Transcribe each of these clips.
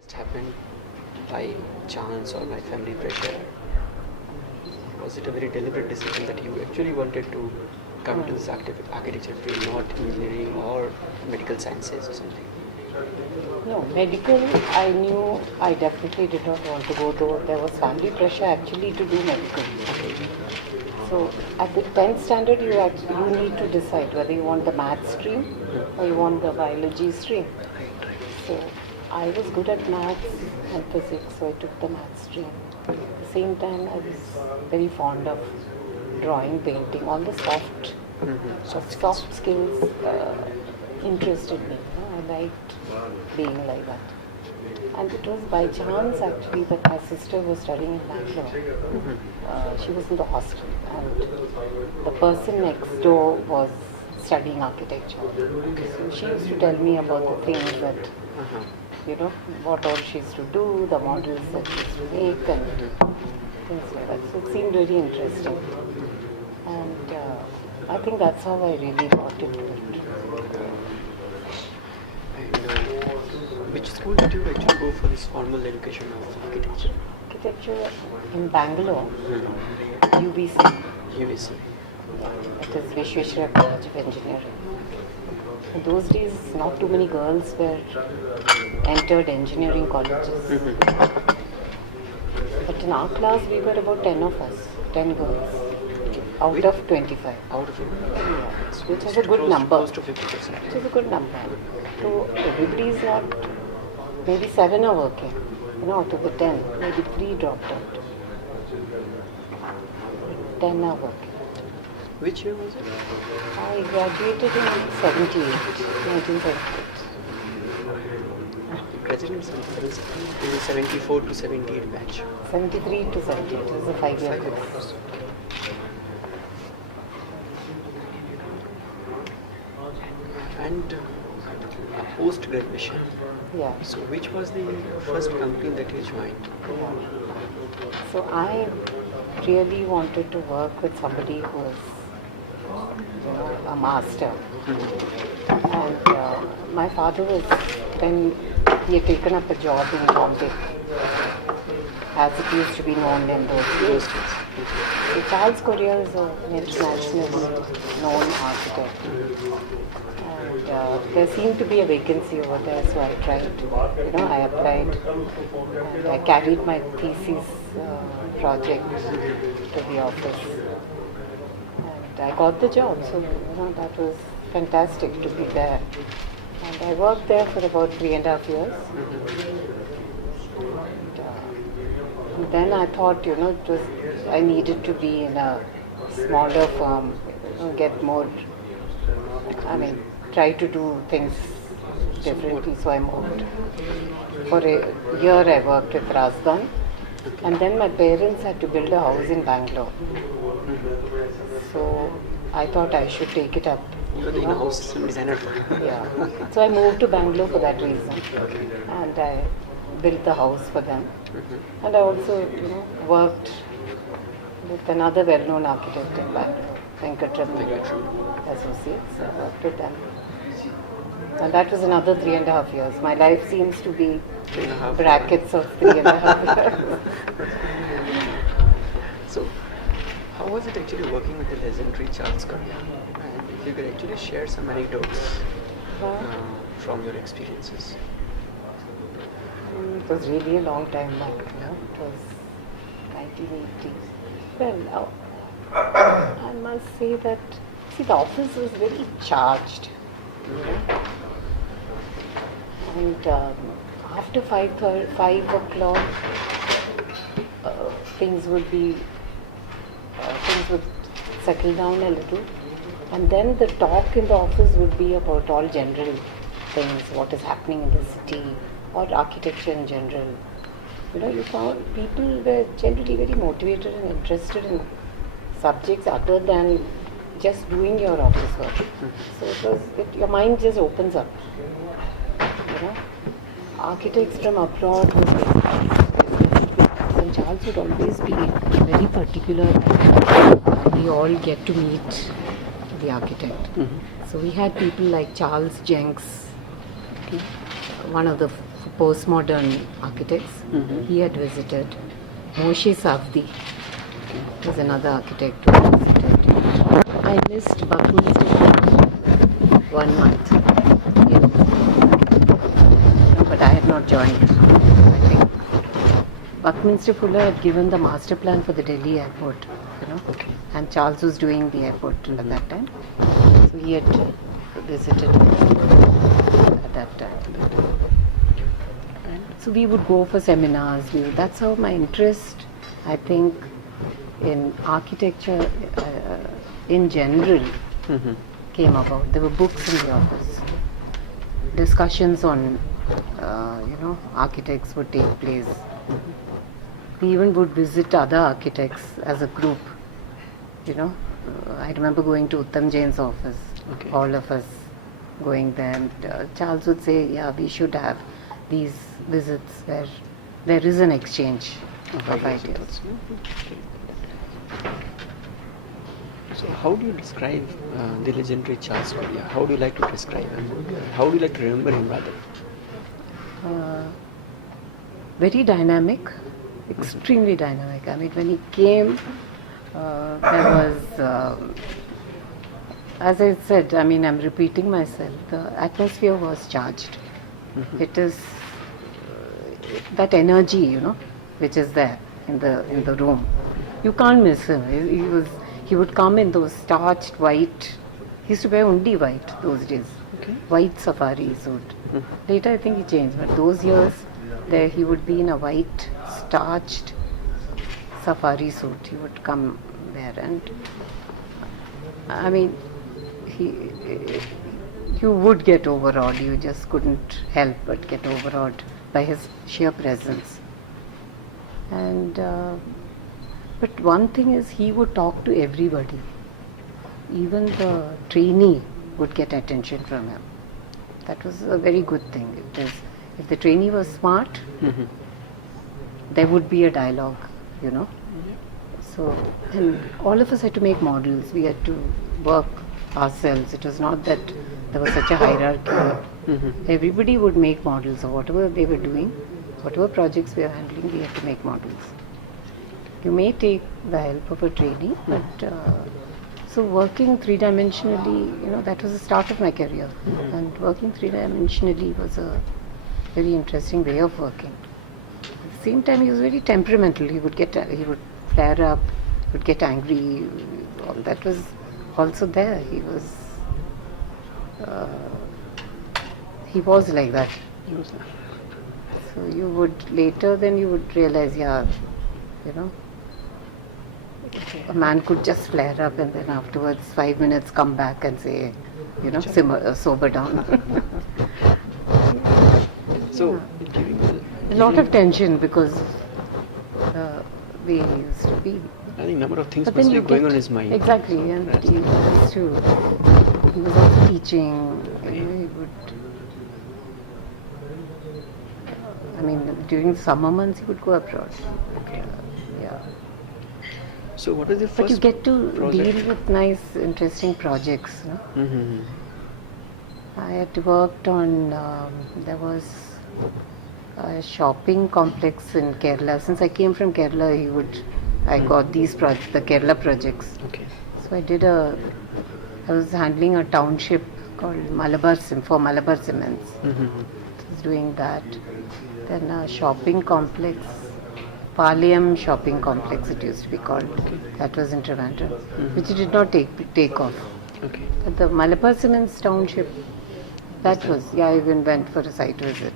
Just happened by chance or by family pressure? Was it a very deliberate decision that you actually wanted to come to this architecture field, not engineering or medical sciences or something? No, medical, I knew I definitely did not want to go, though there was family pressure actually to do medical. So at the 10th standard, you need to decide whether you want the math stream or you want the biology stream. So I was good at maths and physics, so I took the math stream. At the same time, I was very fond of drawing, painting, all the soft skills interested me. I liked being like that. And it was by chance actually that my sister was studying in Bangalore. She was in the hostel, and the person next door was studying architecture. So she used to tell me about the things that, what all she used to do, the models that she used to make, and things like that. So it seemed really interesting. And I think that's how I really got into it. Which school did you actually go for this formal education of architecture? Architecture in Bangalore, UBC. UBC. It is Vishweshwara College of Engineering. In those days, not too many girls were entered engineering colleges. But in our class, we were about 10 of us, 10 girls, out of 25. Out of it? Yeah, which is a good number. Close to 50%. Which is a good number. So everybody is not, maybe 7 are working. Out of the 10, maybe 3 dropped out. 10 are working. Which year was it? I graduated in 1978. Graduated in 74 to 78 batch. 73 to 78. It was a 5-year course. And post-graduation. Yeah. So which was the first company that you joined? Yeah. So I really wanted to work with somebody who was, a master. And my father was, when he had taken up a job in Bombay, as it used to be known in those days. So Charles Courier is an international known architect. And there seemed to be a vacancy over there, so I tried. I applied, and I carried my thesis project to the office, and I got the job. So that was fantastic to be there. And I worked there for about 3.5 years. And then I thought, I needed to be in a smaller firm, get more. Try to do things differently, so I moved. For a year I worked with Razdan, and then my parents had to build a house in Bangalore. So I thought I should take it up. You're the in-house designer. Yeah. So I moved to Bangalore for that reason, and I built the house for them. And I also, worked with another well-known architect in Bangalore, Venkatraman Associates. I worked with them. And that was another 3.5 years. My life seems to be brackets of 3.5 years. So, how was it actually working with the legendary Charles Courier? And if you could actually share some anecdotes from your experiences. It was really a long time back. It was 1980. Well, I must say that, the office was very charged. And after 5 o'clock, things would settle down a little, and then the talk in the office would be about all general things, what is happening in the city, or architecture in general. You found people were generally very motivated and interested in subjects other than just doing your office work. So your mind just opens up. Architects from abroad would and Charles would always be very particular. We all get to meet the architect. So we had people like Charles Jenks, one of the for postmodern architects. He had visited. Moshe Safdie was another architect who visited. I missed Buckminster 1 month. Yes. No, but I had not joined. I think Buckminster Fuller had given the master plan for the Delhi airport, and Charles was doing the airport at that time. So he had visited at that time. So we would go for seminars. That's how my interest, I think, in architecture in general came about. There were books in the office. Discussions on, architects would take place. We even would visit other architects as a group. I remember going to Uttam Jain's office. Okay. All of us going there. And, Charles would say, "Yeah, we should have these visits where there is an exchange of ideas." So how do you describe the legendary Charles Fourier? How do you like to describe him? How do you like to remember him rather? Very dynamic, extremely dynamic. I mean, when he came, there was, as I said, I mean, I'm repeating myself, the atmosphere was charged. It is that energy, which is there in the room. You can't miss him. He would come in those starched white. He used to wear only white those days. Okay. White safari suit. Later, I think he changed, but those years, there he would be in a white starched safari suit. He would come there, and I mean, you would get overawed. You just couldn't help but get overawed by his sheer presence. And but one thing is, he would talk to everybody. Even the trainee would get attention from him. That was a very good thing. If the trainee was smart, there would be a dialogue, So, and all of us had to make models. We had to work ourselves. It was not that there was such a hierarchy. Everybody would make models of whatever they were doing, whatever projects we were handling, we had to make models. You may take the help of a trainee, but so working three-dimensionally, that was the start of my career. And working three-dimensionally was a very interesting way of working. At the same time, he was very temperamental. He would flare up, he would get angry. All that was also there. He was like that. So you would later, then you would realize, a man could just flare up and then afterwards 5 minutes come back and say, sober down. So, a lot of tension because the way he used to be. I think number of things must be going on in his mind. Exactly, and he was also teaching. He would. I mean, during summer months he would go abroad. Okay. Yeah. So what was the first But you get to project? deal with nice, interesting projects. I had worked on, there was a shopping complex in Kerala. Since I came from Kerala, I got these projects, the Kerala projects. Okay. So I was handling a township called Malabar Cements. I was doing that. Then a shopping complex, Palayam shopping complex it used to be called. That was in Trivandrum, which did not take off. Okay. But the Malabar Cements township, that was, I even went for a site visit,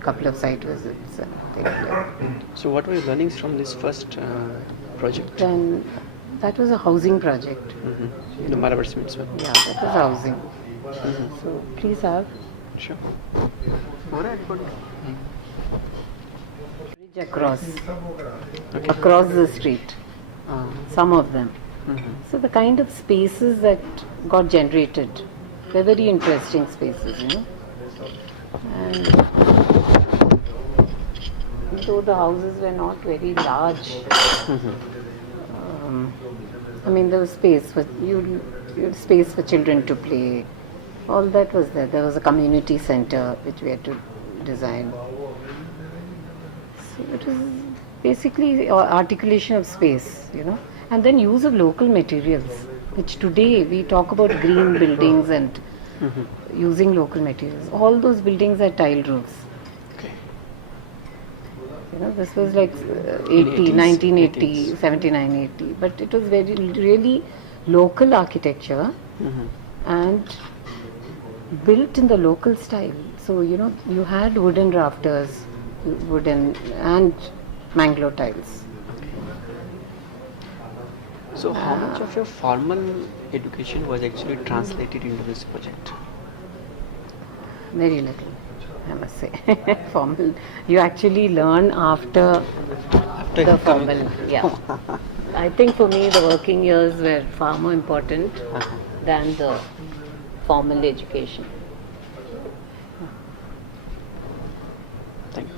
couple of site visits and things like that. So what were your learnings from this first project? Then that was a housing project. The Malabar Cements one? Yeah, that was housing. So please have. Sure. Bridge across the street, some of them. So the kind of spaces that got generated, they're very interesting spaces, And though the houses were not very large, I mean there was space for you had space for children to play. All that was there. There was a community center which we had to design. So it was basically articulation of space, and then use of local materials, which today we talk about green buildings and using local materials. All those buildings are tile roofs. Okay. This was like 1980, 79, 80. But it was really local architecture and built in the local style. So, you had wooden rafters, wooden and Mangalore tiles. So how much of your formal education was actually translated into this project? Very little, I must say. Formal. You actually learn after the formal. Yeah. I think for me the working years were far more important than the formal education. Thank you.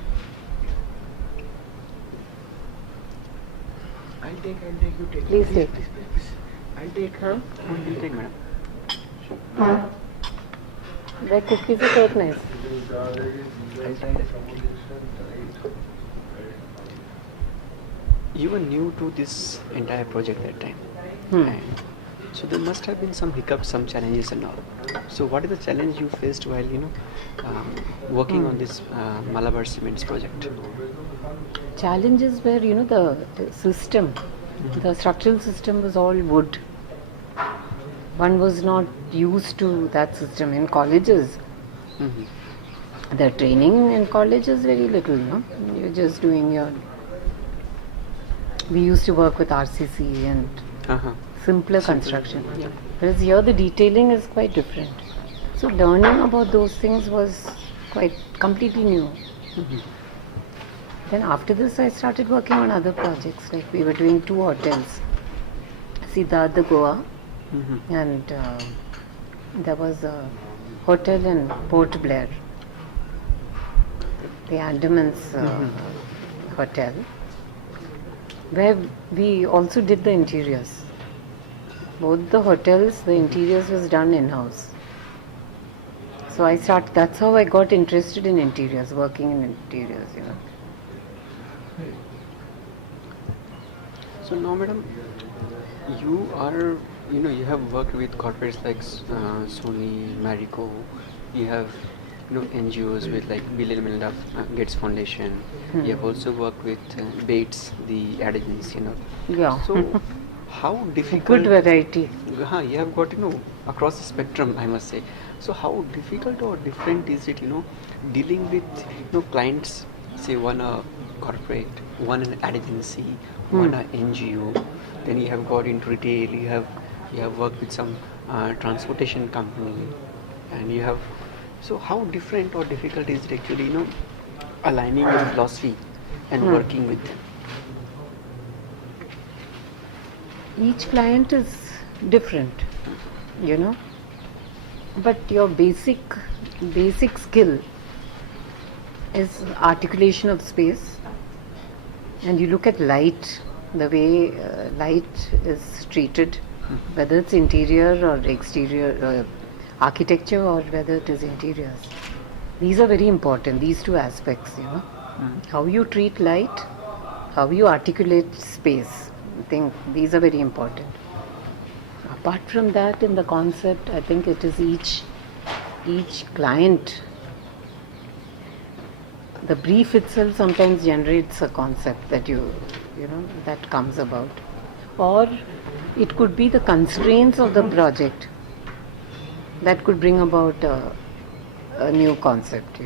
I'll take, you take. Please take. Please. I'll take. Huh? You take, madam. The cookies are quite nice. I'll try that. You were new to this entire project that time. And so there must have been some hiccups, some challenges and all. So what is the challenge you faced while, working on this Malabar Cements project? Challenges were, the system, the structural system was all wood. One was not used to that system in colleges. The training in college is very little, You're just doing your. We used to work with RCC and simpler construction. Yeah. Whereas here the detailing is quite different. So learning about those things was quite completely new. Then after this I started working on other projects, like we were doing 2 hotels, Siddharth Goa and there was a hotel in Port Blair, the Andamans hotel, where we also did the interiors. Both the hotels, the interiors was done in-house. So that's how I got interested in interiors, working in interiors, So now, madam, you are, you have worked with corporates like Sony, Marico. You have, NGOs with like Bill and Melinda Gates Foundation. You have also worked with Bates, the ad agency, Yeah. So how difficult? Good variety. You have got, across the spectrum, I must say. So how difficult or different is it, dealing with, clients, say one a corporate, one an ad agency, one a NGO, then you have got into retail, you have worked with some transportation company, and you have. So how different or difficult is it actually, aligning your philosophy and working with them? Each client is different, but your basic skill is articulation of space, and you look at light, the way light is treated, whether it's interior or exterior architecture or whether it is interiors. These are very important, these 2 aspects, how you treat light, how you articulate space. I think these are very important. Apart from that, in the concept, I think it is each client. The brief itself sometimes generates a concept that that comes about, or it could be the constraints of the project that could bring about a new concept.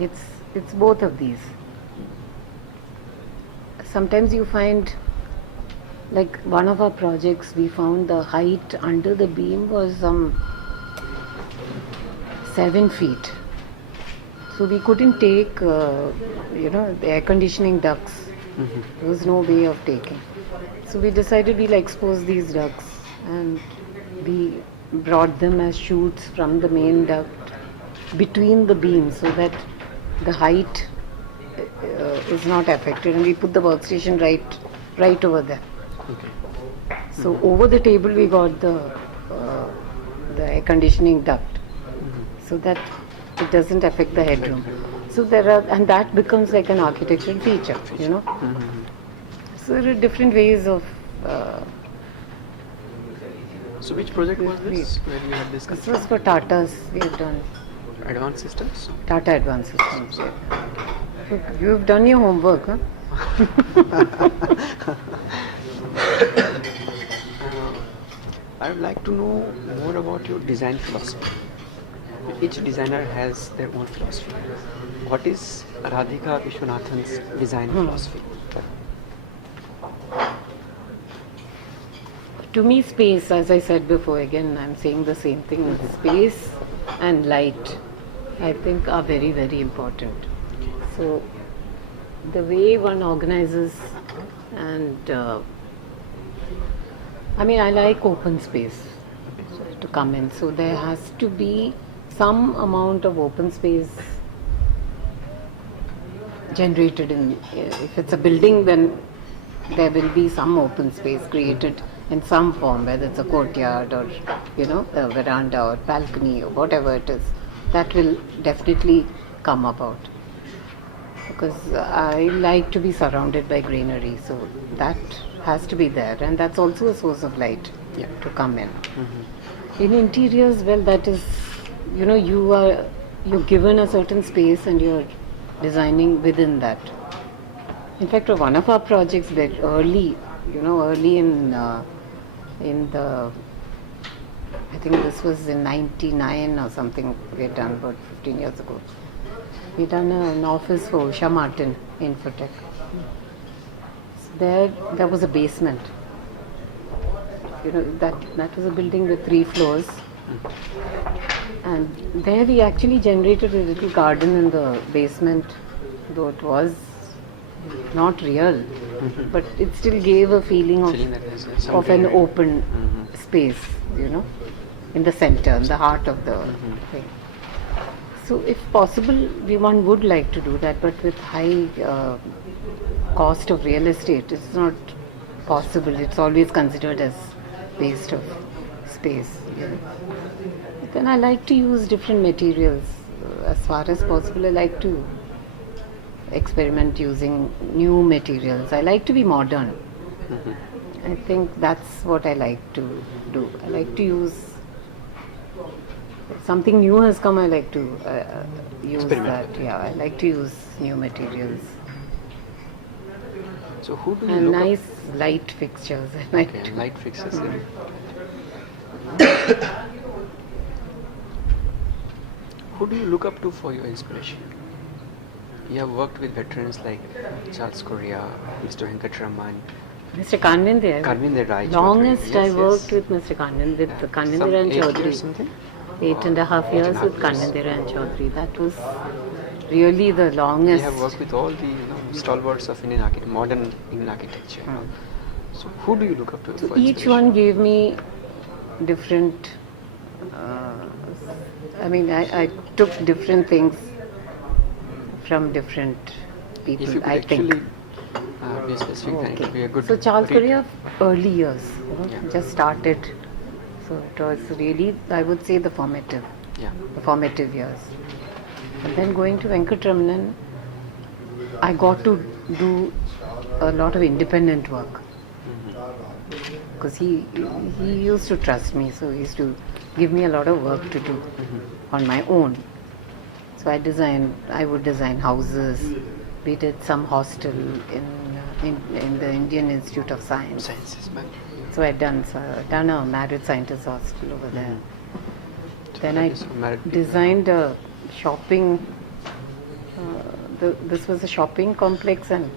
It's both of these. Sometimes you find, like one of our projects, we found the height under the beam was 7 feet. So we couldn't take, the air conditioning ducts. There was no way of taking. So we decided we'll expose these ducts, and we brought them as chutes from the main duct between the beams so that the height is not affected, and we put the workstation right over there. Okay. So over the table we got the air conditioning duct, so that It doesn't affect the headroom. So there are, and that becomes like an architectural feature, you know. So there are different ways of. So which project was this where we had This discussed? was for Tata's. We have done Advanced systems? Tata Advanced Systems. Yeah. So you've done your homework, huh? I would like to know more about your design philosophy. Each designer has their own philosophy. What is Radhika Viswanathan's design philosophy? To me, space, as I said before, again, I'm saying the same thing, space and light, I think are very, very important. So, the way one organizes and, I like open space to come in. So, there has to be some amount of open space generated in, if it's a building, then there will be some open space created in some form, whether it's a courtyard or, a veranda or balcony or whatever it is. That will definitely come about. Because I like to be surrounded by greenery, so that has to be there. And that's also a source of light to come in. In interiors, well, that is, you're given a certain space and you're designing within that. In fact, one of our projects that early in the, I think this was in 99 or something, we had done about 15 years ago. We had done an office for Usha Martin Infotech. So there was a basement. That was a building with 3 floors. And there we actually generated a little garden in the basement, though it was not real, but it still gave a feeling of an open space, in the center, in the heart of the thing. So if possible, one would like to do that, but with high cost of real estate, it's not possible. It's always considered as waste of space. Then I like to use different materials. As far as possible, I like to experiment using new materials. I like to be modern. I think that's what I like to do. I like to use something new has come. I like to use that. Yeah, I like to use new materials. So who do you and look nice light fixtures. I like Okay, to. light fixes. Who do you look up to for your inspiration? You have worked with veterans like Charles Correa, Mr. Venkataraman, Mr. Kanvindir. Kanvindir Rai. Longest I worked with Mr. Kanvindir, Kanvindir and Chaudhary. Something? 8.5 years with Kanvindir and Chaudhary. That was really the longest. You have worked with all the stalwarts of Indian modern Indian architecture. So who do you look up to So for each inspiration? one gave me different. I took different things from different people. If you could I actually think. be specific, then it would be a good So Charles read. Correa, early years, Yeah. just started. So it was really, I would say, the formative years. And then going to Venkatramanan, I got to do a lot of independent work. Because he used to trust me, so he used to give me a lot of work to do on my own. So I would design houses. We did some hostel in the Indian Institute of Science. Sciences, man. So I'd done a married scientist hostel over there. Then I designed a shopping. This was a shopping complex and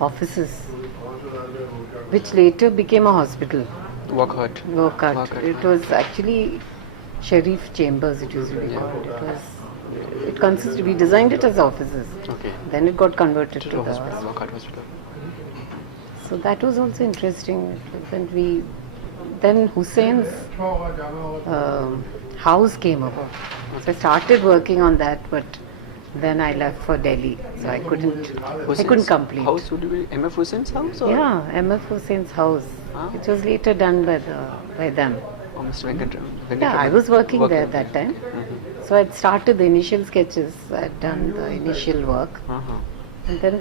offices, which later became a hospital. Workout. It was actually Sharif Chambers. It used to be called. It consisted. We designed it as offices. Okay. Then it got converted to the hospital. hospital. Workout hospital. So that was also interesting. Then Hussein's house came over. So I started working on that, but then I left for Delhi, so I couldn't complete. House would be M.F. Hussein's house? Or? Yeah, M.F. Hussein's house. It was later done by them. Oh, Mr. Venkatraman. Yeah, I was working there that time. So I'd started the initial sketches, I'd done the initial work, Uh-huh. and then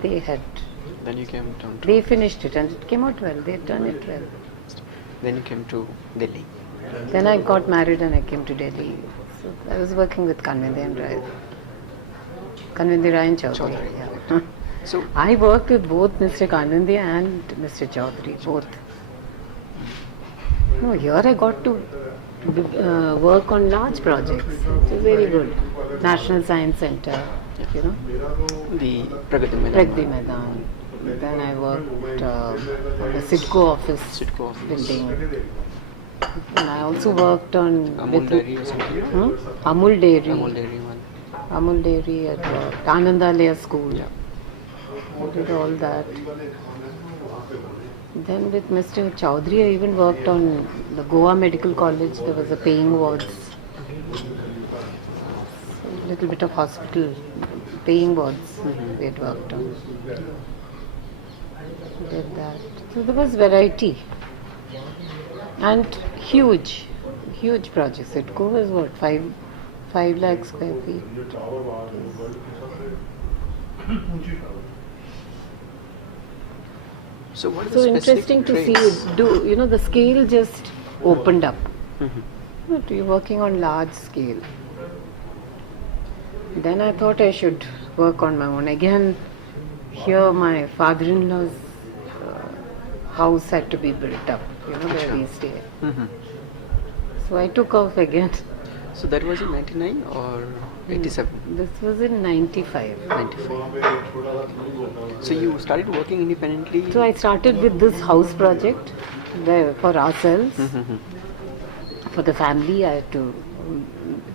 Then you came down to... they finished it and it came out well, they'd done it well. Then you came to Delhi. Then I got married and I came to Delhi. So I was working with Kanvindi and Chaudhary. Chaudhary. Yeah. So, I worked with both Mr. Kanvindi and Mr. Chaudhary, both. No, here I got to work on large projects, which is very good. National Science Center, you know, the Pragati Pragati Maidan. Then I worked on the Sidco office Sidco office. building. And I also worked on Amul Dairy or something? Amul Dairy. Amul Dairy one. Amul Dairy at Anandalaya School. Yeah. I did all that. Then with Mr. Chaudhary, I even worked on the Goa Medical College. There was a paying wards. A little bit of hospital paying wards we had worked on. Did that. So there was variety. And huge projects. It was what, 5 lakh square feet. So what is So the specific interesting to see traits? it do, you know, the scale just opened up. Mhm. But you're working on large scale. Then I thought I should work on my own. Again, here my father-in-law's house had to be built up, you know, where we stay. Mhm. So I took off again. So that was in 99 or 87? This was in 95. 95. So you started working independently? So I started with this house project for ourselves, Mhm. for the family. I had to.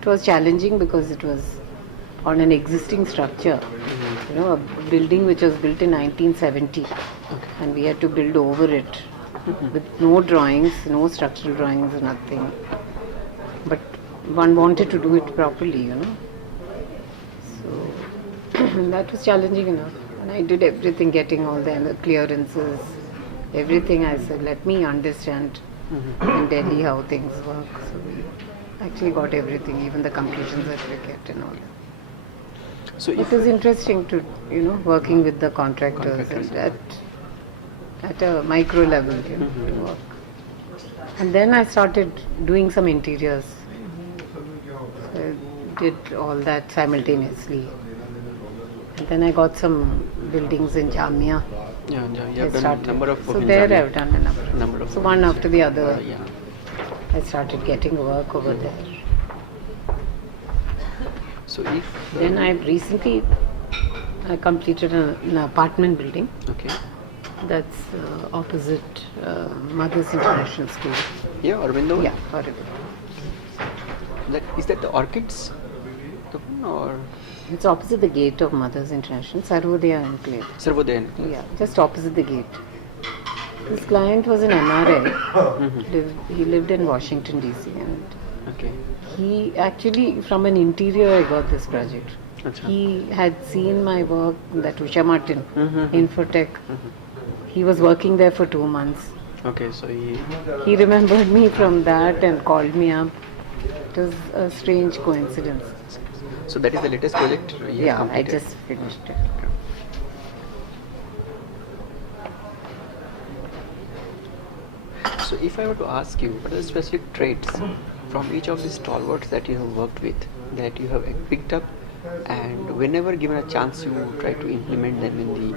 It was challenging because it was on an existing structure, you know, a building which was built in 1970, and we had to build over it with no drawings, no structural drawings, nothing. But one wanted to do it properly, you know. So that was challenging enough. And I did everything, getting all the clearances, everything. I said, let me understand in Delhi how things work. So we actually got everything, even the completion certificate and all that. So It was interesting to, you know, working with the contractors and at a micro level, you know, to work. And then I started doing some interiors. So I did all that simultaneously. And then I got some buildings in Jamia. yeah, you I have done started. number of So work in there Jamia. I've done a number. Number of So work one in after the other, yeah. I started getting work over there. So if Then I recently completed an apartment building. okay, That's opposite Mother's International School. yeah, Aurobindo. Yeah, horrible. Is that the orchids? The one or It's opposite the gate of Mother's International, Sarvodaya Enclave. Sarvodaya? Yeah, just opposite the gate. This client was an NRI. He lived in Washington DC, and Okay. he actually, from an interior, I got this project. Acha. He had seen my work, that Usha Martin, Mhm. Infotech. He was working there for 2 months. Okay, so He remembered me from that and called me up. It was a strange coincidence. so that is the latest project you have Yeah, I completed? just finished it. So if I were to ask you, what are the specific traits from each of these stalwarts that you have worked with, that you have picked up, and whenever given a chance you try to implement them in the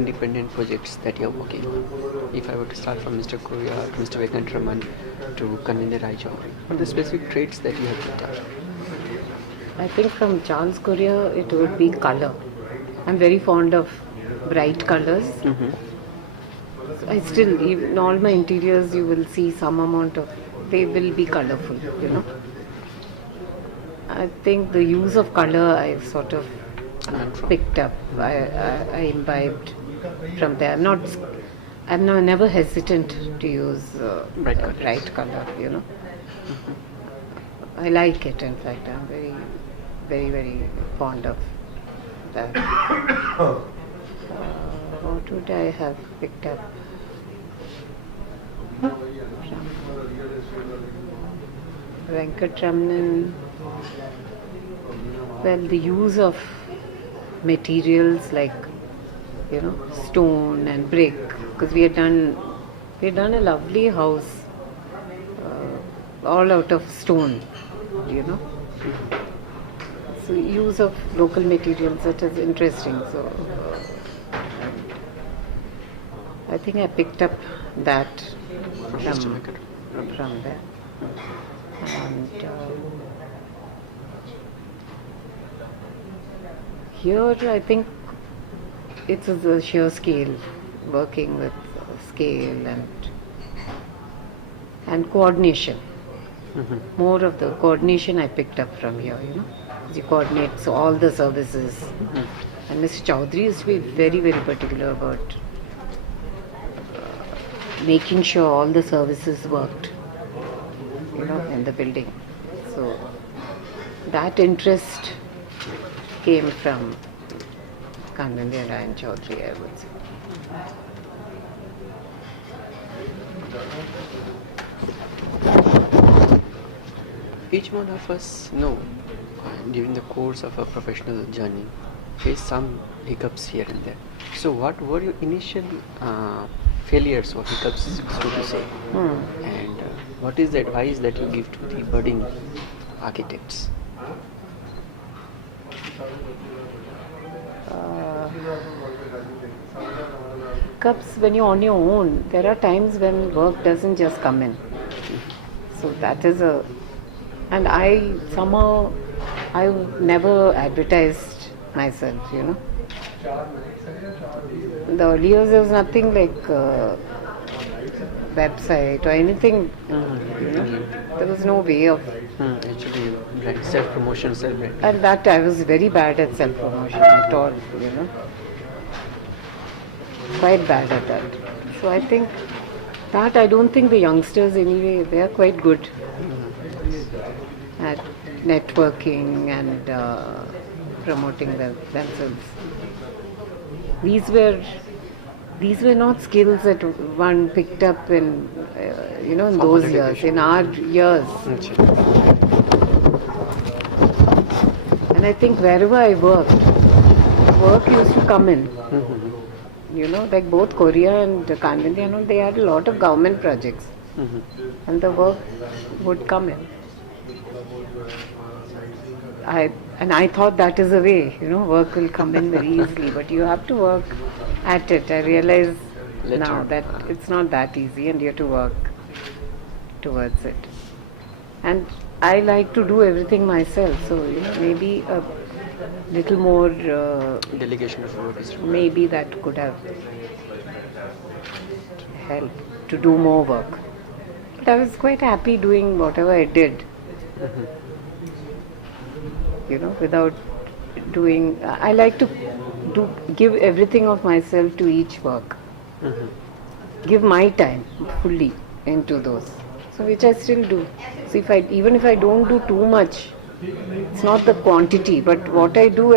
independent projects that you are working on? If I were to start from Mr. Korea to Mr. Venkataraman to Kanvindi Rai Chaudhary, what are the specific traits that you have picked up? I think from Charles Korea it would be color. I'm very fond of bright colors. I still, in all my interiors, you will see some amount of, they will be colorful, you know. I think the use of color I sort of picked up. I imbibed from there. I'm never hesitant to use Bright colours. bright color, you know. I like it, in fact. I'm very, very, very fond of that. What would I have picked up? Venkataraman. Well, the use of materials like, stone and brick, because we had done a lovely house, all out of stone, you know. So use of local materials, that is interesting. So I think I picked up that from there. And here I think it's the sheer scale, working with scale and coordination. More of the coordination I picked up from here, You coordinate all the services. And Mr. Chaudhary used to be very, very particular about making sure all the services worked, in the building. So that interest came from Kanvandiya and Chaudhary, I would say. Each one of us during the course of a professional journey face some hiccups here and there. So what were your initial failures or hiccups, so to say? And what is the advice that you give to the budding architects? Hiccups when you're on your own, there are times when work doesn't just come in. So that is and I've never advertised myself, In the early years there was nothing like website or anything, There was no way of... Actually, self-promotion, self-brand. And that I was very bad at self-promotion at all, Quite bad at that. So I think that I don't think the youngsters anyway, they are quite good at networking and promoting themselves. These were not skills that one picked up in in those years, in our years. And I think wherever I worked, work used to come in. Like both Korea and Kanvandiya, they had a lot of government projects, and the work would come in. I thought that is the way, work will come in very easily, but you have to work at it. I realize now that it's not that easy, and you have to work towards it. And I like to do everything myself, so maybe a little more delegation of work is required. Maybe that could have helped to do more work. But I was quite happy doing whatever I did. Without doing... I like to give everything of myself to each work. Give my time fully into those. So which I still do. So even if I don't do too much, it's not the quantity, but what I do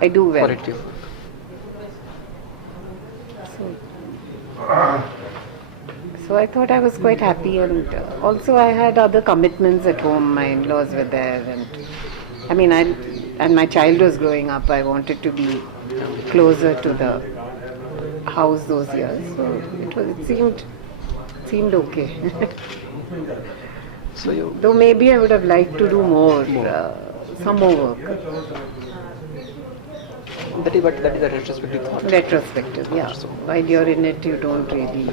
well. Corrective. So I thought I was quite happy, and also I had other commitments at home. My in-laws were there, and my child was growing up. I wanted to be closer to the house those years, so it seemed okay. So though maybe I would have liked to do some more work. That is a retrospective thought. Retrospective, yeah. So, while you're in it, you don't really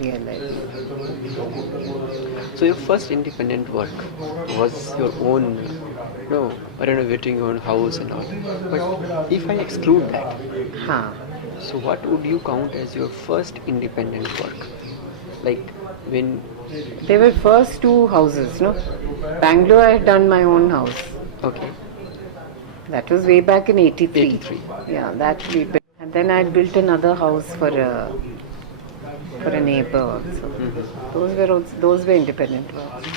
realize. So your first independent work was your own, renovating your own house and all. But if I exclude that, so what would you count as your first independent work? Like when... They were first two houses, Bangalore, I had done my own house. Okay. That was way back in 83. 83. Yeah, that we built. And then I built another house for a neighbor also. Those were independent works.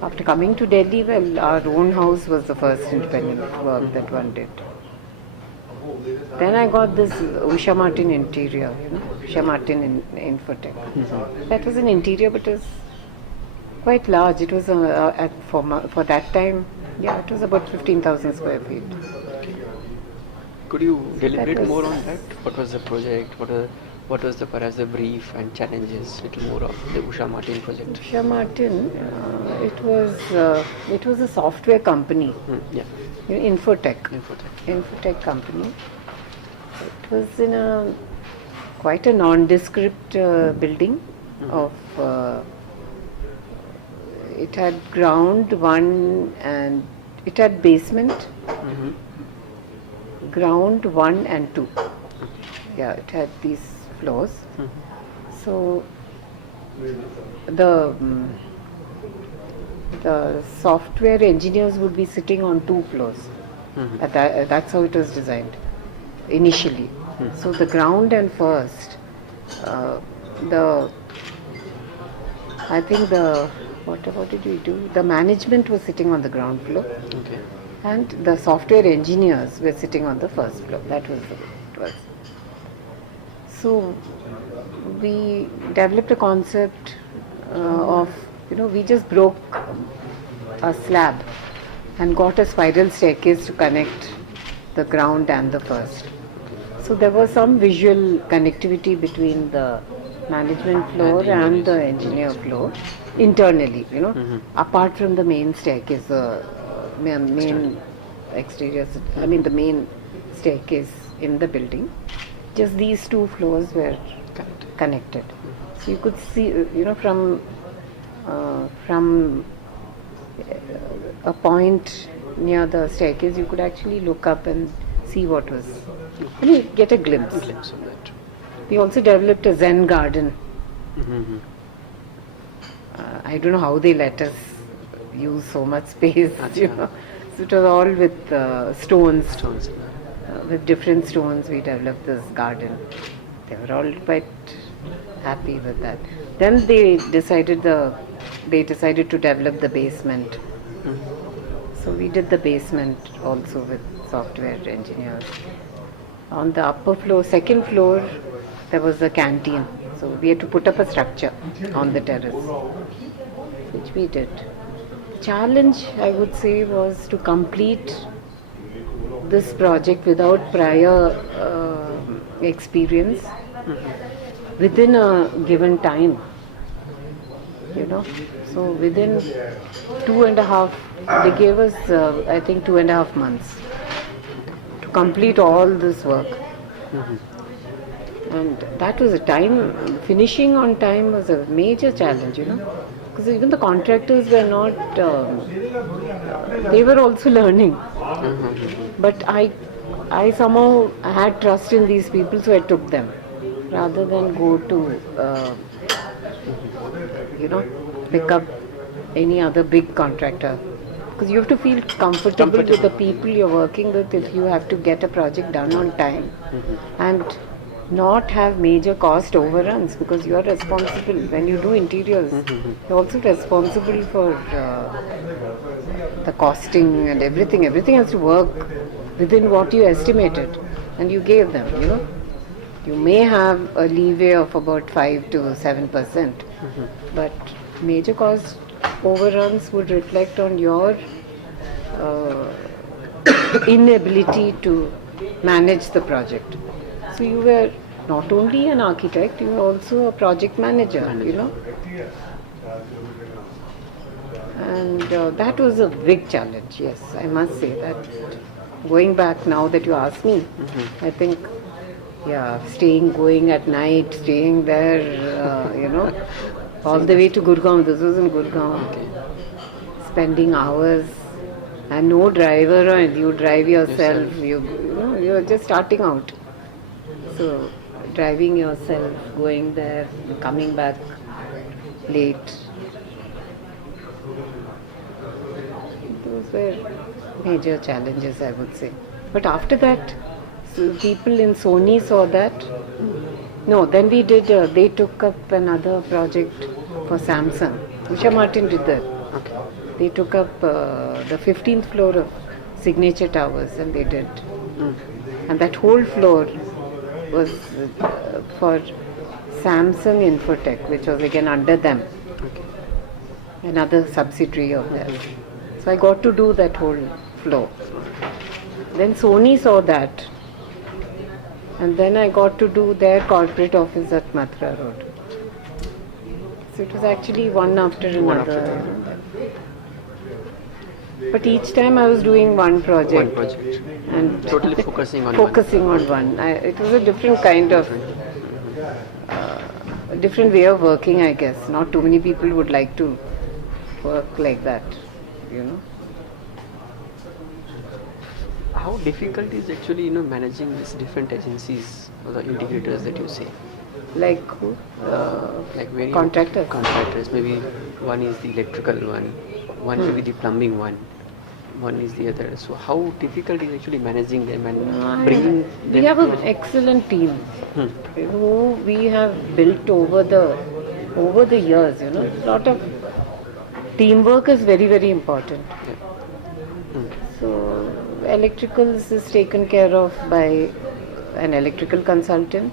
After coming to Delhi, our own house was the first independent work that one did. Then I got this Usha Martin interior, Usha Martin Infotech. That was an interior, but it was quite large. It was for that time Yeah, it was about 15,000 square feet. Could you deliberate was- more on that? What was the project? What was the perhaps the brief and challenges? Little more of the Usha Martin project. Usha Martin, it was a software company, Yeah, Infotech. Infotech. Infotech company. It was in a quite a nondescript building of. It had ground one and it had basement, ground 1 and 2. Yeah, it had these floors. So the software engineers would be sitting on 2 floors. That's how it was designed initially. So the ground and first, I think what did we do? The management was sitting on the ground floor. Okay. And the software engineers were sitting on the first floor. That was the way it was. So we developed a concept of, we just broke a slab and got a spiral staircase to connect the ground and the first. So there was some visual connectivity between the management floor and the engineer floor internally, apart from the main staircase, the main exterior, the main staircase in the building. Just these 2 floors were connected. So you could see, from a point near the staircase, you could actually look up and see what was, get a glimpse. Of that. We also developed a Zen garden. I don't know how they let us use so much space. So it was all with stones. With different stones, we developed this garden. They were all quite happy with that. Then they decided to develop the basement. So we did the basement also with software engineers. On the upper floor, second floor, there was a canteen. So we had to put up a structure on the terrace, which we did. Challenge, I would say, was to complete this project without prior experience within a given time. So within 2.5, they gave us, I think, 2.5 months to complete all this work. And that was a time, finishing on time was a major challenge, because even the contractors were not, they were also learning. But I somehow had trust in these people, so I took them rather than go to, pick up any other big contractor. Because you have to feel comfortable with the people you're working with if you have to get a project done on time and not have major cost overruns, because you are responsible when you do interiors. You're also responsible for the costing and everything. Everything has to work within what you estimated and you gave them. You may have a leeway of about 5 to 7%, but major cost overruns would reflect on your inability to manage the project. So you were not only an architect, you were also a project manager, And that was a big challenge, yes, I must say that. Going back now that you ask me, I think, going at night, staying there, all the way to Gurgaon. This was in Gurgaon. Spending hours and no driver, and you drive yourself. You're just starting out. So driving yourself, going there, coming back late. Those were major challenges, I would say. But after that, so people in Sony saw that. No, then we did, they took up another project for Samsung. Usha Martin did that. They took up the 15th floor of Signature Towers and they did. And that whole floor was for Samsung Infotech, which was again under them. Another subsidiary of theirs. So So I got to do that whole floor. Then Sony saw that. And then I got to do their corporate office at Mathura Road. So it was actually one after another. One after another. But each time I was doing one project. One project. And Totally focusing on focusing on one. It was a different kind of, different way of working, I guess. Not too many people would like to work like that, you know. How difficult is actually managing these different agencies or the integrators that you say? Like who? Like very Contractors. Contractors. Maybe one is the electrical one maybe the plumbing one is the other. So how difficult is actually managing them and bringing them? We have an excellent team who we have built over the years. You know, a lot of teamwork is very, very important. So electricals is taken care of by an electrical consultant.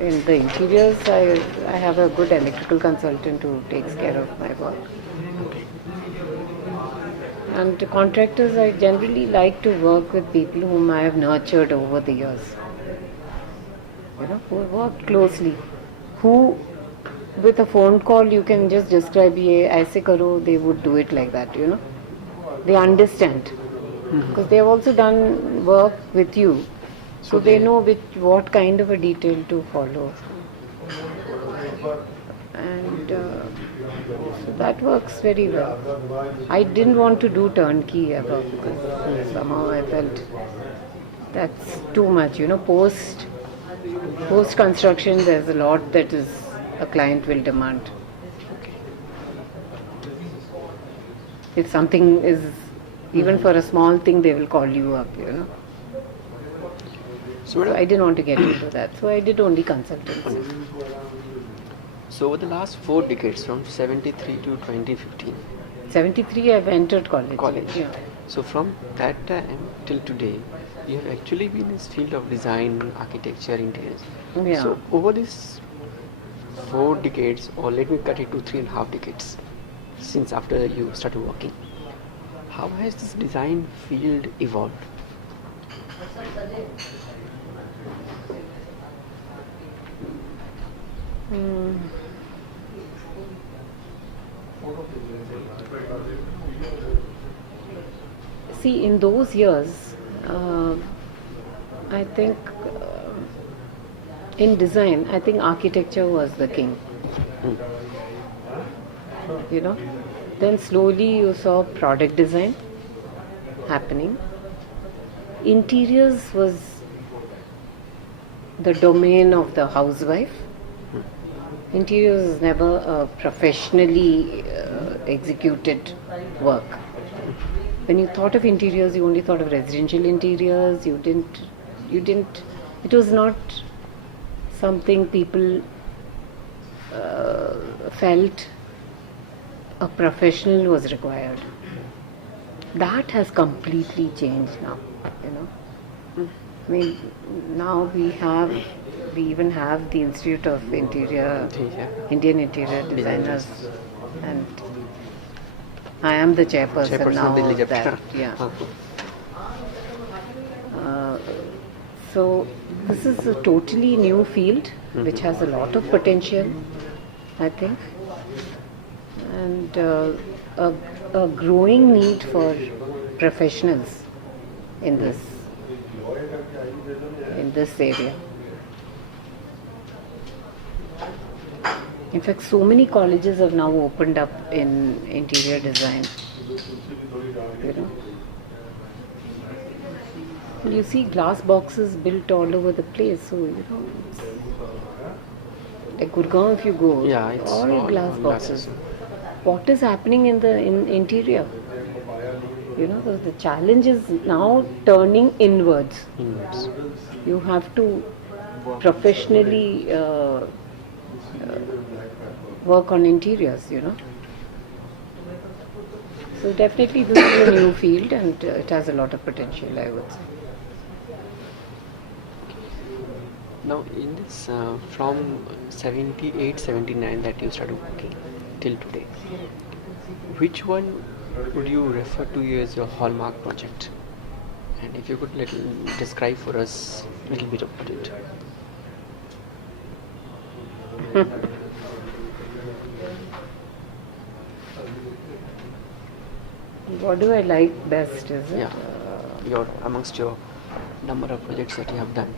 In the interiors, I have a good electrical consultant who takes care of my work. And contractors, I generally like to work with people whom I have nurtured over the years. You know, who work closely. Who, with a phone call, you can just describe, ye aise karo, they would do it like that, you know. They understand. Because they have also done work with you. So they know what kind of a detail to follow. And so that works very well. I didn't want to do turnkey ever because somehow I felt that's too much. You know, post construction, there's a lot that is a client will demand. If something is, even for a small thing, they will call you up, you know. So I didn't want to get into that. So I did only consultancy. So over the last 4 decades, from 73 to 2015. 73, I've entered college. Yeah. So from that time till today, you have actually been in this field of design, architecture, interiors. Yeah. So over these 4 decades, or let me cut it to 3.5 decades, since after you started working, how has this design field evolved? See, in those years, I think in design, I think architecture was the king. You know, then slowly you saw product design happening. Interiors was the domain of the housewife. Interiors is never a professionally executed work. When you thought of interiors, you only thought of residential interiors. You didn't. It was not something people felt a professional was required. That has completely changed now. You know, I mean, now we even have the Institute of Indian Interior Designers, and I am the chairperson now of that. Yeah. So this is a totally new field which has a lot of potential, I think, and a growing need for professionals in this area. In fact, so many colleges have now opened up in interior design. You know, and you see glass boxes built all over the place. So you know, like Gurgaon, if you go, it's all glass boxes. What is happening in interior? You know, the challenge is now turning inwards. You have to professionally work on interiors, you know. So definitely this is a new field and it has a lot of potential, I would say. Now in this, from 78, 79 that you started working till today, which one would you refer to as your hallmark project? And if you could little describe for us a little bit about it. What do I like best, is it? Your amongst your number of projects that you have done.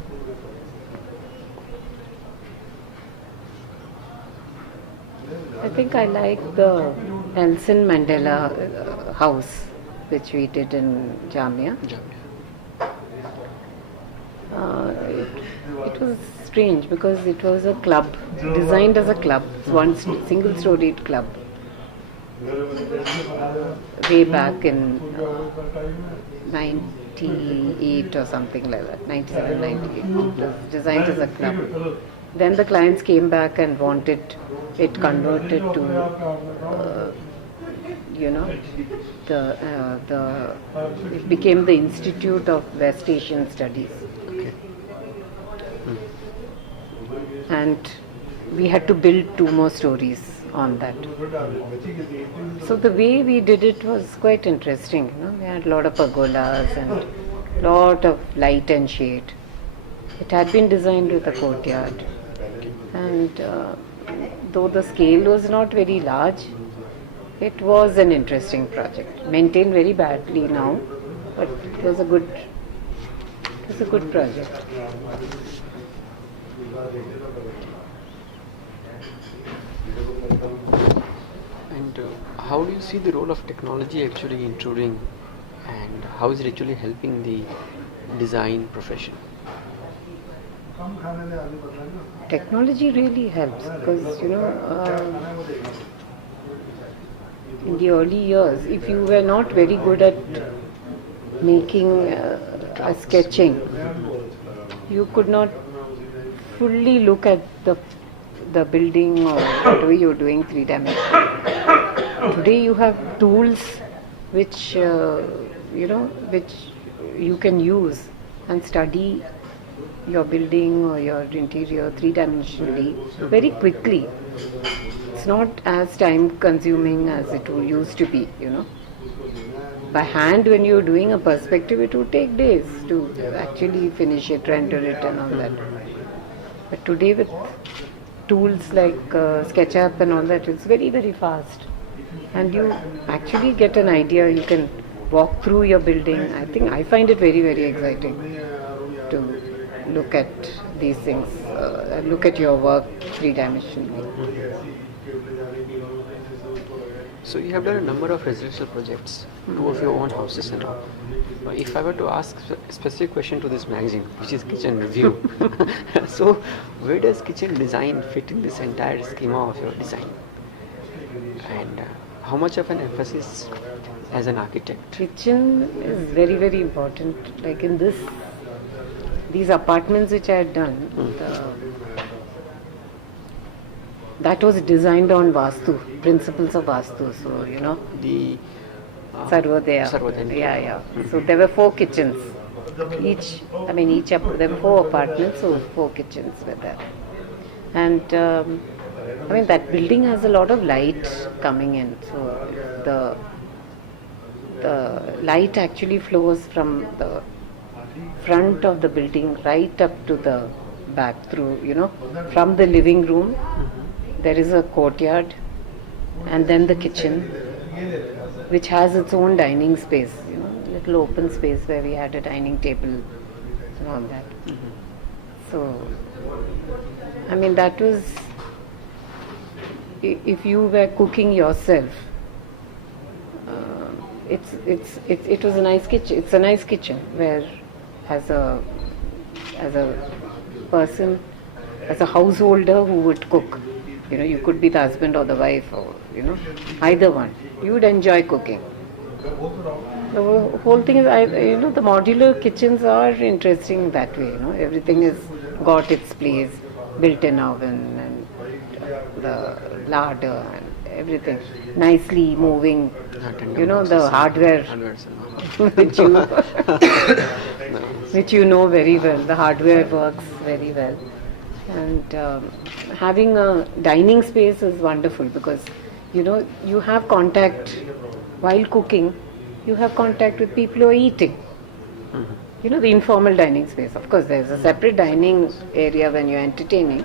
I think I like the Nelson Mandela house, which we did in Jamia. It was strange because it was a club, designed as a club, one single-storied club. Way back in 98 or something like that, 97, 98. It was designed as a club. Then the clients came back and wanted it converted to, it became the Institute of West Asian Studies. Okay. And we had to build 2 more stories on that. So the way we did it was quite interesting. We had a lot of pergolas and lot of light and shade. It had been designed with a courtyard, and though the scale was not very large, it was an interesting project. Maintained very badly now, but it was a good project. And how do you see the role of technology actually intruding, and how is it actually helping the design profession? Technology really helps because, in the early years, if you were not very good at making a sketching, you could not fully look at the building or whatever you're doing 3-dimensional. Today you have tools which which you can use and study your building or your interior 3-dimensionally very quickly. It's not as time consuming as it used to be, By hand, when you're doing a perspective, it would take days to actually finish it, render it and all that. But today with tools like SketchUp and all that, it's very, very fast. And you actually get an idea, you can walk through your building. I find it very, very exciting to look at these things, look at your work 3-dimensionally. So you have done a number of residential projects, 2 of your own houses and all. If I were to ask a specific question to this magazine, which is kitchen review, so where does kitchen design fit in this entire schema of your design? And how much of an emphasis as an architect? Kitchen is very, very important. Like in these apartments which I had done, that was designed on Vastu, principles of Vastu. So, The Sarvodaya. Yeah. So there were 4 kitchens. There were 4 apartments, so 4 kitchens were there. And that building has a lot of light coming in. So the light actually flows from the front of the building right up to the back through, from the living room. There is a courtyard and then the kitchen, which has its own dining space, little open space where we had a dining table and all that. So, that was, if you were cooking yourself, it was a nice kitchen. It's a nice kitchen where, as a person, as a householder who would cook, you could be the husband or the wife or, either one. You would enjoy cooking. The whole thing is, the modular kitchens are interesting that way, Everything has got its place, built-in oven and the larder and everything. Nicely moving, the hardware which you know very well. The hardware works very well. And having a dining space is wonderful because you have contact while cooking, you have contact with people who are eating. The informal dining space. Of course, there's a separate dining area when you're entertaining,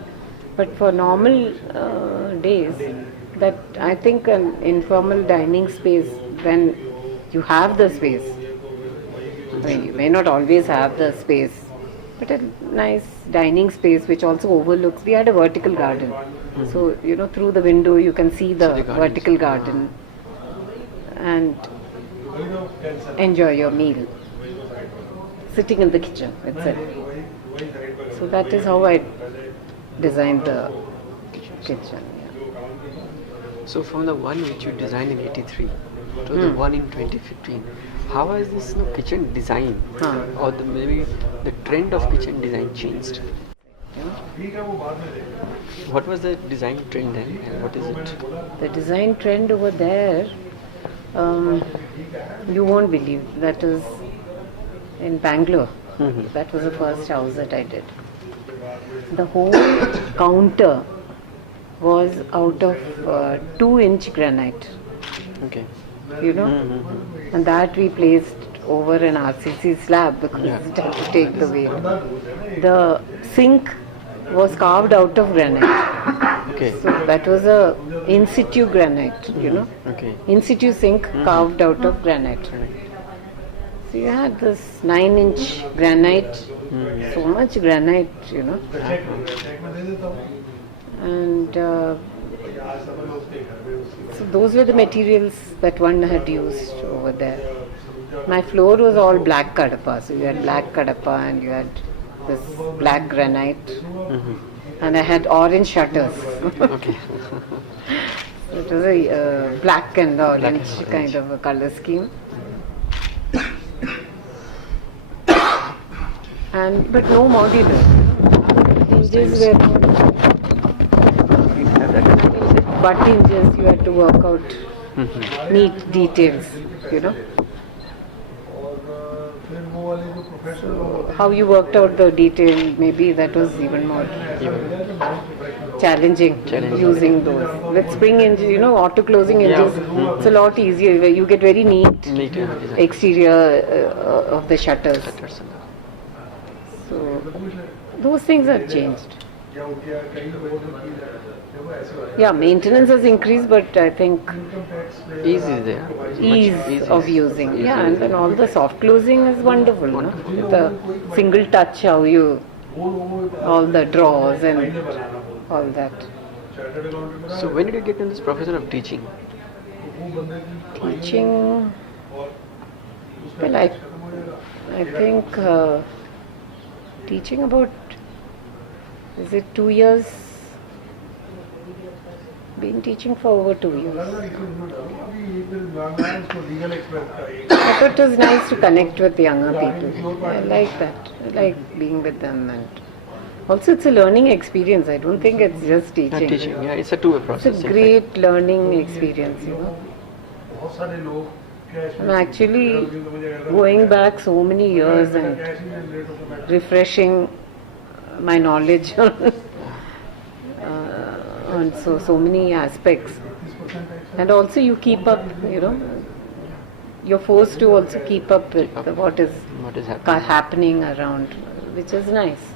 but for normal days, that I think an informal dining space, when you have the space, I mean, you may not always have the space, but a nice dining space which also overlooks. We had a vertical garden, so through the window you can see the vertical garden and enjoy your meal sitting in the kitchen itself. So that is how I designed the kitchen. So from the one which you designed in '83 to the one in 2015, how has this kitchen design or maybe the trend of kitchen design changed? What was the design trend then and what is it? The design trend over there, you won't believe, that is in Bangalore. That was the first house that I did. The whole counter was out of 2-inch granite. Okay. And that we placed over an RCC slab because it had to take the weight. The sink was carved out of granite. Okay. So that was a in situ granite, Okay. in situ sink carved out of granite. So you had this 9-inch granite, so much granite, and so those were the materials that one had used over there. My floor was all black kadapa, so you had black kadapa and you had this black granite, and I had orange shutters. Okay. So it was a black and orange kind of a color scheme. But no modular. Hinges were butt hinges. You had to work out neat details. So how you worked out the detail, maybe that was even more challenging. Using those with spring hinges, auto closing hinges. It's a lot easier. You get very neat exterior of the shutters. So those things have changed. Yeah, maintenance has increased, but I think ease is there. Ease of using. Yeah, and then all the soft closing is wonderful. The single touch, how you, all the drawers and all that. So when did you get in this profession of teaching? Teaching, well, I think teaching about, is it 2 years? Been teaching for over 2 years. I thought it was nice to connect with younger people. I like that. I like being with them, and also it's a learning experience. I don't think it's just teaching. Not teaching, yeah, it's a two-way process. It's a great learning experience, I'm actually going back so many years and refreshing my knowledge on so many aspects. And also you keep up, you're forced to also keep up with what is happening around, which is nice.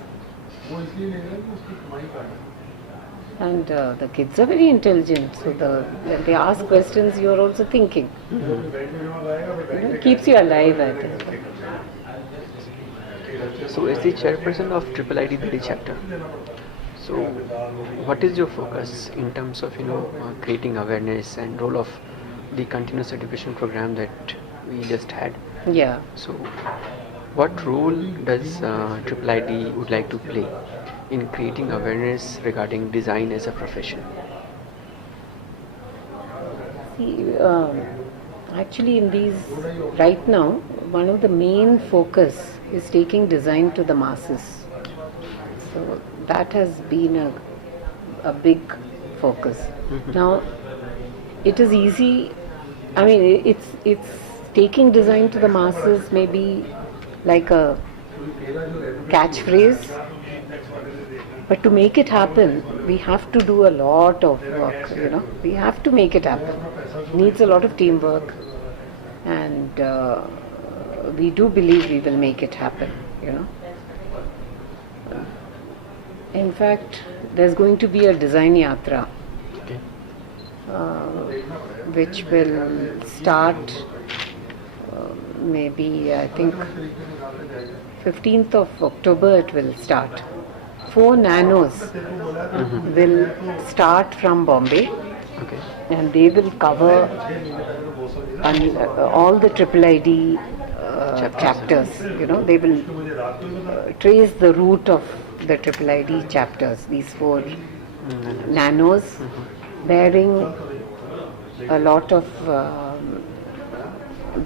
And the kids are very intelligent, so when they ask questions, you're also thinking. It keeps you alive, I think. So, as the chairperson of IIID Delhi chapter, so what is your focus in terms of creating awareness and role of the continuous education program that we just had? Yeah. So, what role does IIID would like to play in creating awareness regarding design as a profession? See, actually right now, one of the main focus is taking design to the masses. So that has been a big focus. Now, it is easy, it's taking design to the masses, maybe like a catchphrase, But to make it happen, we have to do a lot of work, We have to make it happen. It needs a lot of teamwork, and we do believe we will make it happen. In fact, there's going to be a design yatra, Okay. which will start maybe, I think, 15th of October it will start. 4 nanos will start from Bombay, Okay. and they will cover all the IIID chapters. They will trace the route of the IIID chapters. These 4 nanos, bearing a lot of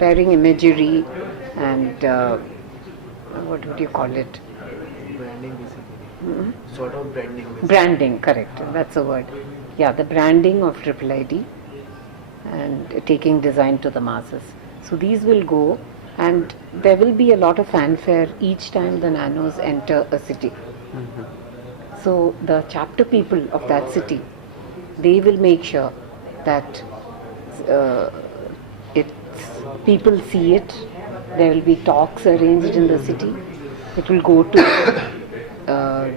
bearing imagery and what would you call it? Branding basically. Sort of branding basically. Branding, correct. That's a word. Yeah, the branding of IIID and taking design to the masses. So these will go, and there will be a lot of fanfare each time the nanos enter a city. So the chapter people of that city, they will make sure that people see it. There will be talks arranged in the city. It will go to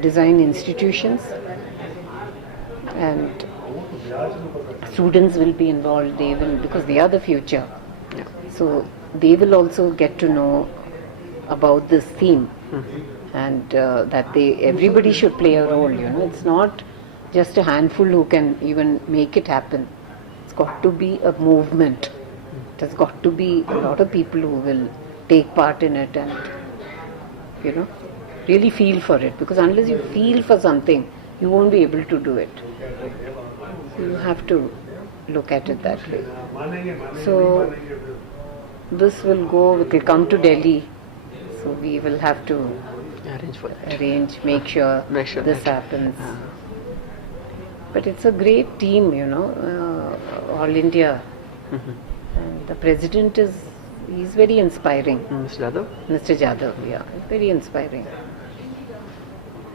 design institutions, and students will be involved. They will, because they are the future. Yeah. So they will also get to know about this theme, and that everybody should play a role. It's not just a handful who can even make it happen. It's got to be a movement. There's got to be a lot of people who will take part in it and really feel for it, because unless you feel for something, you won't be able to do it. So you have to look at it that way. So this will come to Delhi, so we will have to Arrange for that. make sure Make sure this that- happens. But it's a great team, All India. And the president he's very inspiring. Mr. Yadav? Mr. Jadhav, yeah, very inspiring.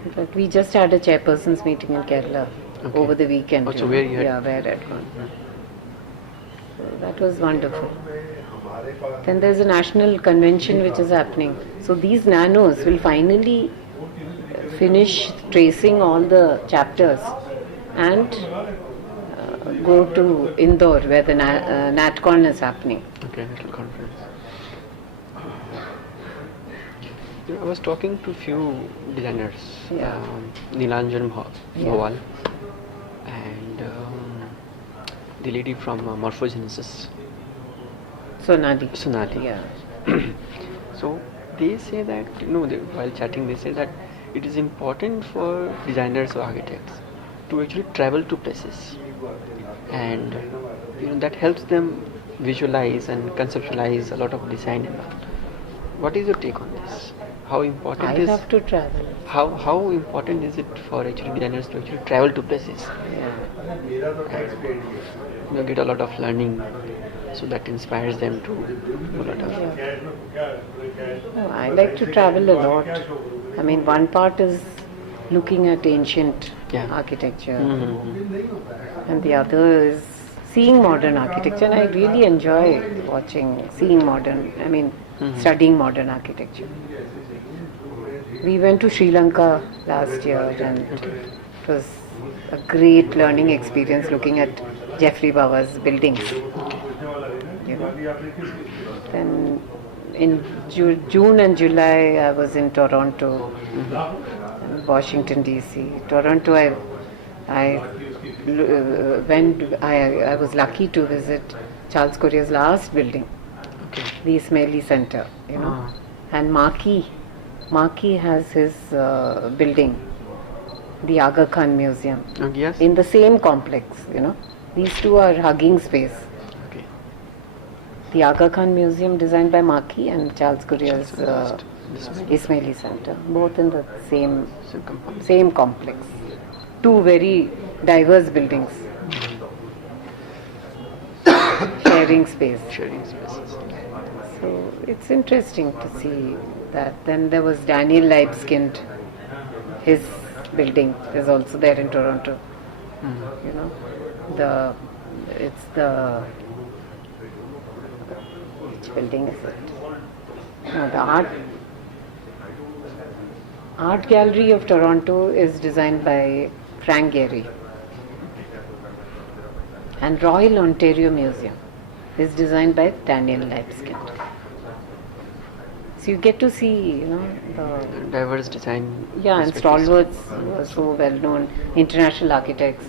In fact, we just had a chairperson's meeting in Kerala over the weekend. Oh, so where you had- Yeah, where at one. So that was wonderful. Then there's a national convention which is happening. So these nanos will finally finish tracing all the chapters and go to Indore, where the NatCon is happening. Okay, little conference. I was talking to few designers, Yeah. Nilanjan Yeah. Bhawal and the lady from Morphogenesis, Sonali. Sonali. Yeah. So they say that, while chatting, they say that it is important for designers or architects to actually travel to places, and that helps them visualize and conceptualize a lot of design and all. What is your take on this? How important I have to travel. how important is it for actually designers to actually travel to places Yeah. and get a lot of learning, so that inspires them to do a lot of No, I like to travel a lot. I mean, one part is looking at ancient Yeah. architecture, Mhm. and the other is seeing modern architecture. And I really enjoy seeing modern, studying modern architecture. We went to Sri Lanka last year, and it was a great learning experience looking at Jeffrey Bawa's buildings. Then in June and July, I was in Toronto, and Washington DC. Toronto, I was lucky to visit Charles Corrier's last building, Okay. the Ismaili Center, Ah. and Marquis has his building, the Aga Khan Museum, Yes. in the same complex. These two are hugging space. Okay. The Aga Khan Museum designed by Marquis, and Charles Corrier's This Ismaili Center, both in the same compound. same complex. Two very diverse buildings, sharing space. Sharing spaces. So it's interesting to see that. Then there was Daniel Libeskind. His building is also there in Toronto. You know, it's the which building is it? No, the Art Gallery of Toronto is designed by Frank Gehry, and Royal Ontario Museum is designed by Daniel Libeskind. So you get to see, you know, the Diverse design. and perspectives. stalwarts who are so well known, international architects.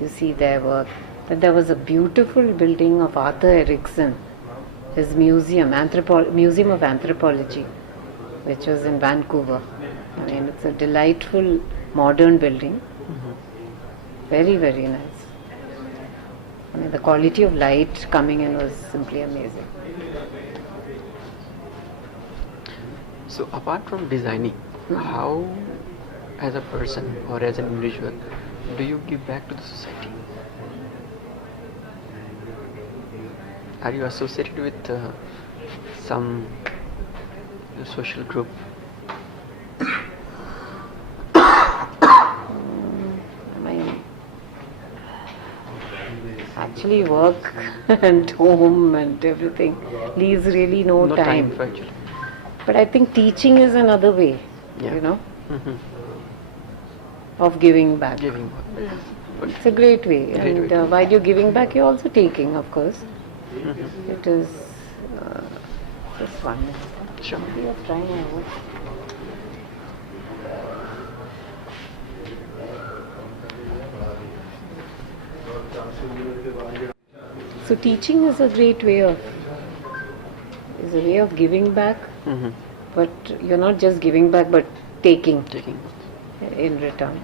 You see their work. Then there was a beautiful building of Arthur Erickson, his museum, Museum of Anthropology, which was in Vancouver. I mean, it's a delightful modern building. Very, very nice. I mean, the quality of light coming in was simply amazing. So apart from designing, how as a person or as an individual do you give back to the society? Are you associated with some social group? Actually, work and home and everything leaves really no time. For actually. But I think teaching is another way, Yeah. you know, of giving back. Giving back. It's a great way. Great And way. while you're giving back, you're also taking, of course. It is just fun. Sure. We are trying our So teaching is a great way of giving back, but you're not just giving back, but taking in return.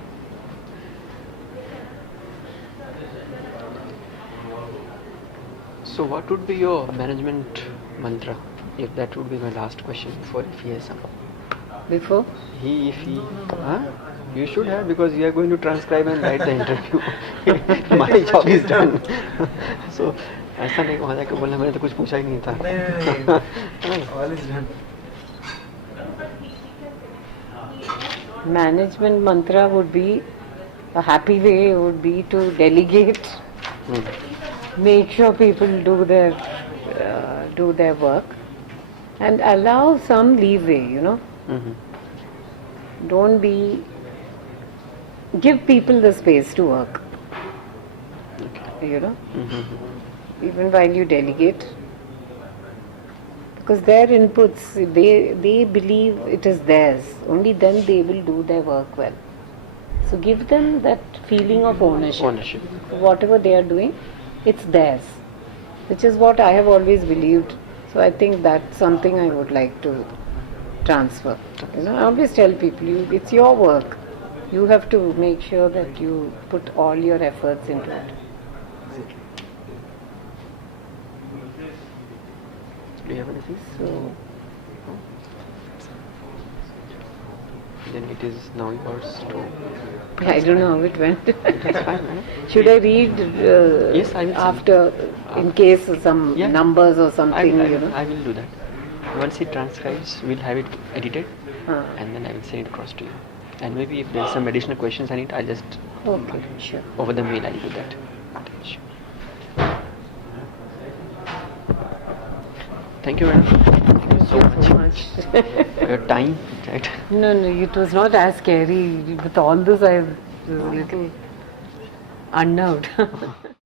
So what would be your management mantra? If that would be my last question for if he has some. Before? You should have, because you are going to transcribe and write the interview. My job is done. So ऐसा नहीं वहाँ जाके बोलना मैंने तो कुछ पूछा ही नहीं था. All is done. Management mantra would be, a happy way would be to delegate, make sure people do their work, and allow some leeway, you know. Don't give people the space to work, you know, even while you delegate, because their inputs, they believe it is theirs, only then they will do their work well. So give them that feeling of ownership. Whatever they are doing, it's theirs, which is what I have always believed. So I think that's something I would like to transfer. You know, I always tell people, it's your work. You have to make sure that you put all your efforts into it. Do you have anything? So Then it is now yours to. I don't know how it went. That's fine, man. Should I read Yes, I will after, in case some Yeah. numbers or something, you know? I will do that. Once he transcribes, we'll have it edited, Ah. and then I will send it across to you. And maybe if there's some additional questions I need, I'll just Okay, sure. over the mail I'll do that. Sure. Thank you, madam. Thank you so much for your time. Right? No, it was not as scary. With all this, I was a little unnerved.